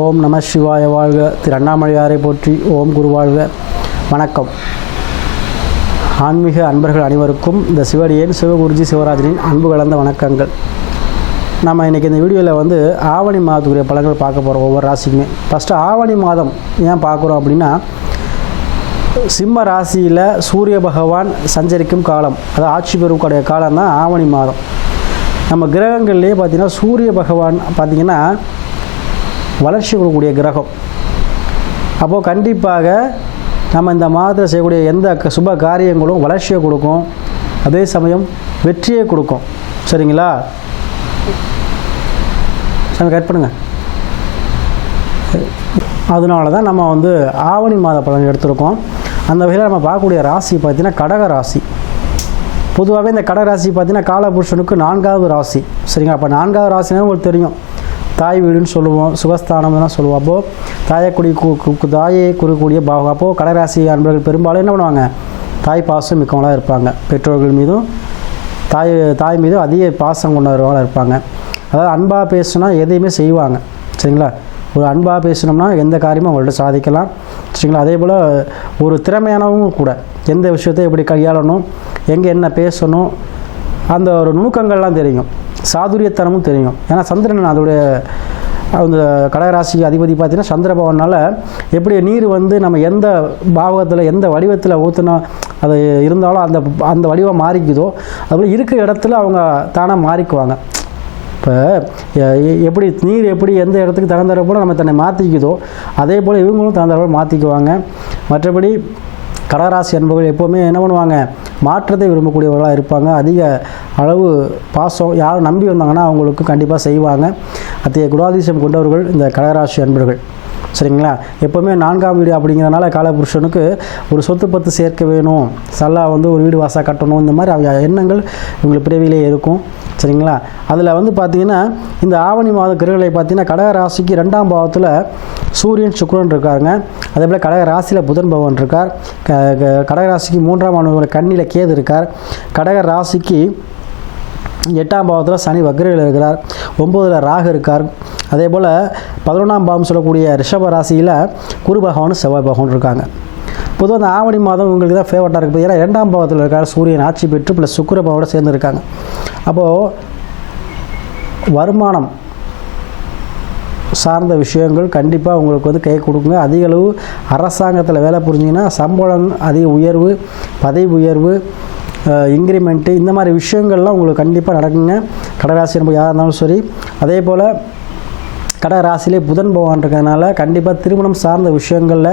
ஓம் நம சிவாய வாழ்க. திரு அண்ணாமலையாரை போற்றி. ஓம் குரு வாழ்க. வணக்கம். ஆன்மீக அன்பர்கள் அனைவருக்கும் இந்த சிவடியேன் சிவகுருஜி சிவராஜனின் அன்பு கலந்த வணக்கங்கள். நம்ம இன்றைக்கி இந்த வீடியோவில் ஆவணி மாதத்துக்குரிய பலன்கள் பார்க்க போகிறோம். ஒவ்வொரு ராசிக்குமே ஃபஸ்ட்டு ஆவணி மாதம் ஏன் பார்க்குறோம் அப்படின்னா, சிம்ம ராசியில் சூரிய பகவான் சஞ்சரிக்கும் காலம், அது ஆட்சி பெறக்கூடிய காலம் தான் ஆவணி மாதம். நம்ம கிரகங்கள்லேயே பார்த்திங்கன்னா சூரிய பகவான் பார்த்திங்கன்னா வளர்ச்சி கொடுக்கக்கூடிய கிரகம். அப்போது கண்டிப்பாக நம்ம இந்த மாதத்தில் செய்யக்கூடிய எந்த சுப காரியங்களும் வளர்ச்சியை கொடுக்கும், அதே சமயம் வெற்றியை கொடுக்கும். சரிங்களா? கட் பண்ணுங்கள். அதனால தான் நம்ம ஆவணி மாத பலன் எடுத்திருக்கோம். அந்த வகையில் நம்ம பார்க்கக்கூடிய ராசி பார்த்திங்கன்னா கடக ராசி. பொதுவாகவே இந்த கடக ராசி பார்த்திங்கன்னா காலபுருஷனுக்கு 4வது ராசி. சரிங்களா? அப்போ 4வது ராசினா உங்களுக்கு தெரியும், தாய் வீடுன்னு சொல்லுவோம், சுகஸ்தானம் தான் சொல்லுவோம். அப்போது தாயை குறிக்கூடிய பாவம். அப்போது கடகராசி அன்பர்கள் பெரும்பாலும் என்ன பண்ணுவாங்க, தாய் பாசம் மிக்கவங்களாக இருப்பாங்க. பெற்றோர்கள் மீதும் தாய் மீதும் அதிக பாசம் கொண்டவர்களாக இருப்பாங்க. அதாவது அன்பாக பேசுனா எதையுமே செய்வாங்க. சரிங்களா? ஒரு அன்பாக பேசணும்னா எந்த காரியமும் அவங்கள்ட்ட சாதிக்கலாம். சரிங்களா? அதே போல் ஒரு திறமையானவங்க கூட எந்த விஷயத்தை எப்படி கையாளணும், எங்கே என்ன பேசணும், அந்த ஒரு நுணுக்கங்கள்லாம் தெரியும், சாதுரியத்தனமும் தெரியும். ஏன்னா சந்திரன் அதோடைய அந்த கடகராசி அதிபதி பார்த்திங்கன்னா சந்திர பவனால் எப்படி நீர் நம்ம எந்த பாவகத்தில் எந்த வடிவத்தில் ஊற்றினா அது இருந்தாலும் அந்த வடிவம் மாறிக்குதோ, அதுபோல் இருக்கிற இடத்துல அவங்க தானாக மாறிக்குவாங்க. இப்போ எப்படி நீர் எப்படி எந்த இடத்துக்கு தகுந்த போல் நம்ம தன்னை மாற்றிக்குதோ, அதே போல் இவங்களும் தகுந்த போல் மாற்றிக்குவாங்க. மற்றபடி கடகராசி அன்பர்கள் எப்போவுமே என்ன பண்ணுவாங்க, மாற்றத்தை விரும்பக்கூடியவர்களாக இருப்பாங்க. அதிக அளவு பாசம் யாரும் நம்பி வந்தாங்கன்னா அவங்களுக்கு கண்டிப்பாக செய்வாங்க. அத்தகைய குணாதிசயம் கொண்டவர்கள் இந்த கடகராசி அன்பர்கள். சரிங்களா? எப்போவுமே 4ஆம் வீடு அப்படிங்கிறதுனால காலபுருஷனுக்கு ஒரு சொத்து பத்து சேர்க்க வேணும், சல்லா ஒரு வீடு வாசா கட்டணும், இந்த மாதிரி எண்ணங்கள் இவங்களுக்கு பிறவிலே இருக்கும். சரிங்களா? அதில் பார்த்திங்கன்னா இந்த ஆவணி மாத கிரகங்களை பார்த்திங்கன்னா கடக ராசிக்கு 2ஆம் பாவத்தில் சூரியன் சுக்கிரன் இருக்காருங்க. அதே போல் கடக ராசியில் புதன் பகவான் இருக்கார். கடக ராசிக்கு 3ஆம் ஆண்டு கண்ணியில் கேது இருக்கார். கடக ராசிக்கு 8ஆம் பாவத்தில் சனி வக்ரையில் இருக்கிறார். 9ல் ராகு இருக்கார். அதே போல் 11ஆம் பாவம் சொல்லக்கூடிய ரிஷப ராசியில் குரு பகவானும் செவ்வாய் பகவான் இருக்காங்க. பொதுவாக அந்த ஆவணி மாதம் உங்களுக்கு தான் ஃபேவரட்டாக இருக்குது. ஏன்னா 2ஆம் பாவத்தில் இருக்கார், சூரியன் ஆட்சி பெற்று ப்ளஸ் சுக்கிர பகவானோட சேர்ந்து இருக்காங்க. அப்போது வருமானம் சார்ந்த விஷயங்கள் கண்டிப்பாக உங்களுக்கு கை கொடுக்குங்க. அதிக அளவு அரசாங்கத்தில் வேலை புரிஞ்சிங்கன்னா சம்பளம் அதிக உயர்வு, பதவி உயர்வு, இன்க்ரிமெண்ட்டு, இந்த மாதிரி விஷயங்கள்லாம் உங்களுக்கு கண்டிப்பாக நடக்குங்க. கடகராசி நம்ம யாராக இருந்தாலும் சரி. அதே போல் கடகராசிலே புதன் பகவான் இருக்கிறதுனால கண்டிப்பாக திருமணம் சார்ந்த விஷயங்களில்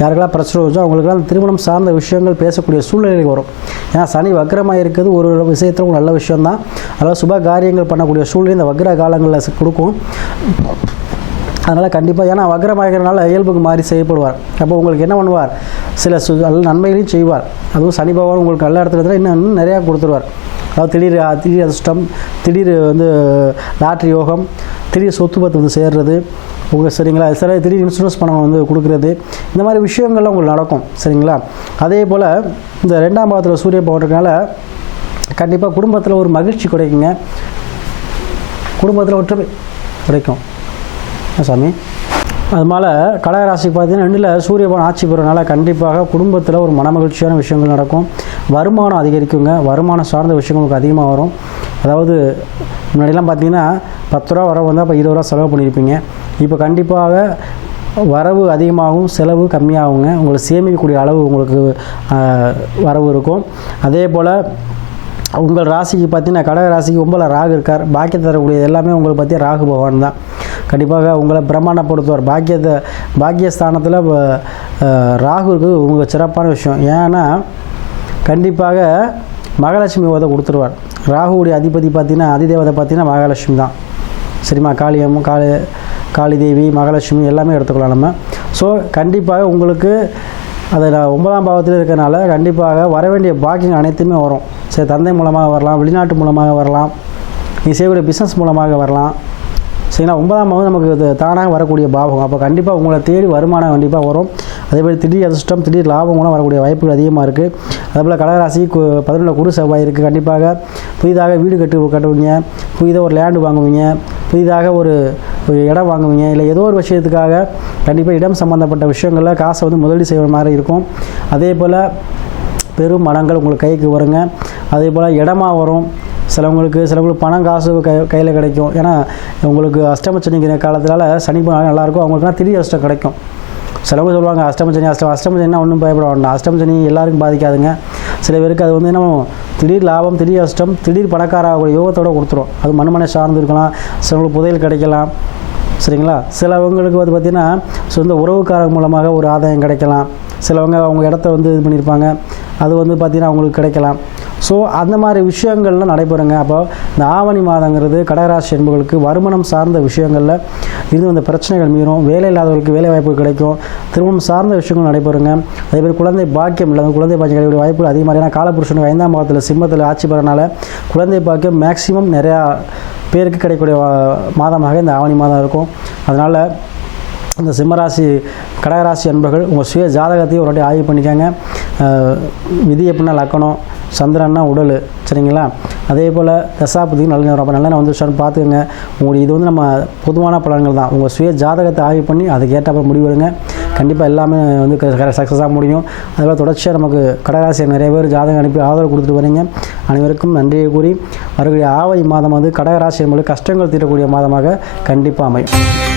யாருக்கெல்லாம் பிரச்சனை வச்சோ அவங்களுக்கெல்லாம் திருமணம் சார்ந்த விஷயங்கள் பேசக்கூடிய சூழ்நிலை வரும். ஏன்னா சனி வக்ரமாக இருக்கிறது ஒரு விஷயத்தில் நல்ல விஷயந்தான். அதாவது சுப காரியங்கள் பண்ணக்கூடிய சூழ்நிலை இந்த வக்ர காலங்களில் கொடுக்கும். அதனால் கண்டிப்பாக, ஏன்னா வக்ரமாகிறதுனால இயல்புக்கு மாறி செய்யப்படுவார். அப்போ உங்களுக்கு என்ன பண்ணுவார், சில நன்மைகளையும் செய்வார். அதுவும் சனி பகவான் உங்களுக்கு நல்ல இடத்துல இன்னும் நிறையா கொடுத்துருவார். அதாவது திடீர் அதிர்ஷ்டம், திடீர் லாட்ரி யோகம், திடீர் சொத்து பத்து சேர்றது உங்கள். சரிங்களா? சில திடீர் இன்சூரன்ஸ் பணம் கொடுக்குறது, இந்த மாதிரி விஷயங்கள்லாம் உங்களுக்கு நடக்கும். சரிங்களா? அதே போல் இந்த 2ஆம் பாவத்தில் சூரிய பகவான்றதுனால கண்டிப்பாக குடும்பத்தில் ஒரு மகிழ்ச்சி கிடைக்குங்க. குடும்பத்தில் ஒற்றுமை கிடைக்கும் சாமி. அதுமாதிரி கடகராசிக்கு பார்த்தீங்கன்னா 2ல் சூரிய பகவான் ஆட்சி பெறனால கண்டிப்பாக குடும்பத்தில் ஒரு மனமகிழ்ச்சியான விஷயங்கள் நடக்கும். வருமானம் அதிகரிக்குங்க. வருமானம் சார்ந்த விஷயங்களுக்கு அதிகமாக வரும். அதாவது முன்னாடிலாம் பார்த்தீங்கன்னா 10 ரூபா வரவு வந்தால் இப்போ 20 ரூபா செலவு பண்ணியிருப்பீங்க. இப்போ கண்டிப்பாக வரவு அதிகமாகவும் செலவு கம்மியாகுங்க. உங்களுக்கு சேமிக்கக்கூடிய அளவு உங்களுக்கு வரவு இருக்கும். அதே போல் உங்கள் ராசிக்கு பார்த்தீங்கன்னா கடக ராசிக்கு 9ல் ராகு இருக்கார். பாக்கியத்தை தரக்கூடிய எல்லாமே உங்களுக்கு பார்த்தீங்கன்னா ராகு பகவான் தான். கண்டிப்பாக உங்களை பிரமாண்டப்படுத்துவார். பாக்கியஸ்தானத்தில் ராகு இருக்குது உங்களுக்கு சிறப்பான விஷயம். ஏன்னா கண்டிப்பாக மகாலட்சுமி யோகத்தை கொடுத்துருவார். ராகுவுடைய அதிபதி பார்த்திங்கன்னா அதிதேவதை பார்த்திங்கன்னா மகாலட்சுமி தான். சரிம்மா? காளி தேவி, மகாலட்சுமி எல்லாமே எடுத்துக்கலாம் நம்ம. ஸோ கண்டிப்பாக உங்களுக்கு அதை 9ஆம் பாவத்தில் இருக்கிறனால கண்டிப்பாக வர வேண்டிய பாக்கியம் அனைத்துமே வரும். சரி, தந்தை மூலமாக வரலாம், வெளிநாட்டு மூலமாக வரலாம், நீ செய்யக்கூடிய பிஸ்னஸ் மூலமாக வரலாம். சரிங்களா? 9ஆம் பாவம் நமக்கு தானாக வரக்கூடிய பாவம். அப்போ கண்டிப்பாக உங்களை தேடி வருமானம் கண்டிப்பாக வரும். அதேபோல் திடீர் அதிர்ஷ்டம், திடீர் லாபம் கூட வரக்கூடிய வாய்ப்புகள் அதிகமாக இருக்குது. அதேபோல் கடகராசி 11ல் குரு செவ்வாய் இருக்குது. கண்டிப்பாக புதிதாக வீடு கட்டுவீங்க, புதிதாக ஒரு லேண்டு வாங்குவீங்க, புதிதாக ஒரு ஒரு இடம் வாங்குவீங்க, இல்லை ஏதோ ஒரு விஷயத்துக்காக கண்டிப்பாக இடம் சம்மந்தப்பட்ட விஷயங்களில் காசை வந்து முதலீடு செய்கிற மாதிரி இருக்கும். அதே போல் பெரும் மனங்கள் உங்களுக்கு கைக்கு வருங்க. அதே போல் இடமா வரும். சிலவங்களுக்கு பணம் காசு கையில் கிடைக்கும். ஏன்னா உங்களுக்கு அஷ்டமச்சனிக்கிற காலத்தினால சனி போனாலும் நல்லாயிருக்கும், அவங்களுக்குலாம் திடீர் அஷ்டம் கிடைக்கும். சிலவங்க சொல்லுவாங்க அஷ்டமச்சனினா ஒன்றும் பயப்பட வேண்டாம். அஷ்டமச்சனி எல்லாருக்கும் பாதிக்காதுங்க. சில பேருக்கு அது வந்து என்ன திடீர் லாபம், திடீர் அஷ்டம், திடீர் பணக்காரக்கூடிய யோகத்தோடு கொடுத்துரும். அது மண்மனை சார்ந்து இருக்கலாம், சிலவங்களுக்கு புதையல் கிடைக்கலாம். சரிங்களா? சிலவங்களுக்கு வந்து பார்த்திங்கன்னா சொந்த உறவுக்காரங்க மூலமாக ஒரு ஆதாயம் கிடைக்கலாம். சிலவங்க அவங்க இடத்த வந்து இது பண்ணியிருப்பாங்க, அது வந்து பார்த்திங்கன்னா அவங்களுக்கு கிடைக்கலாம். ஸோ அந்த மாதிரி விஷயங்கள்லாம் நடைபெறுங்க. அப்போ இந்த ஆவணி மாதங்கிறது கடகராசி என்பவர்களுக்கு வருமானம் சார்ந்த விஷயங்களில் இருந்து அந்த பிரச்சனைகள் மீறும். வேலை இல்லாதவர்களுக்கு வேலை வாய்ப்பு கிடைக்கும். திருமணம் சார்ந்த விஷயங்கள் நடைபெறுங்க. அதேமாதிரி குழந்தை பாக்கியம் இல்லை, குழந்தை பாக்கியம் கிடைக்கக்கூடிய வாய்ப்புகள் அதிகமாக. ஏன்னா காலபுருஷனுக்கு 5ஆம் பாவத்தில் சிம்மத்தில் ஆட்சி பெறனால குழந்தை பாக்கியம் மேக்சிமம் நிறையா பேருக்கு கிடைக்கக்கூடிய மாதமாக இந்த ஆவணி மாதம் இருக்கும். அதனால் இந்த சிம்மராசி கடகராசி அன்பர்கள் உங்கள் சுய ஜாதகத்தையும் ஒரு வாட்டி ஆய்வு பண்ணிக்கோங்க. விதி எப்படின்னா லக்கணம், சந்திரன்னா உடல், சரிங்களா? அதே போல் தசாபதிக்கு நல்ல நேரம், அப்போ நல்ல நேரம் வந்துருச்சான்னு பார்த்துக்கோங்க. உங்களுக்கு இது வந்து நம்ம பொதுவான பலன்கள் தான். உங்கள் சுய ஜாதகத்தை ஆய்வு பண்ணி அதுக்கேற்றப்ப முடிவெடுங்க. கண்டிப்பாக எல்லாமே வந்து சக்ஸஸாக முடியும். அதுபோல் தொடர்ச்சியாக நமக்கு கடகராசி நிறைய பேர் ஜாதகம் அனுப்பி ஆதரவு கொடுத்துட்டு வரீங்க. அனைவருக்கும் நன்றியை கூறி வரக்கூடிய ஆவணி மாதம் வந்து கடகராசி என்பது கஷ்டங்கள் தீரக்கூடிய மாதமாக கண்டிப்பாக அமையும்.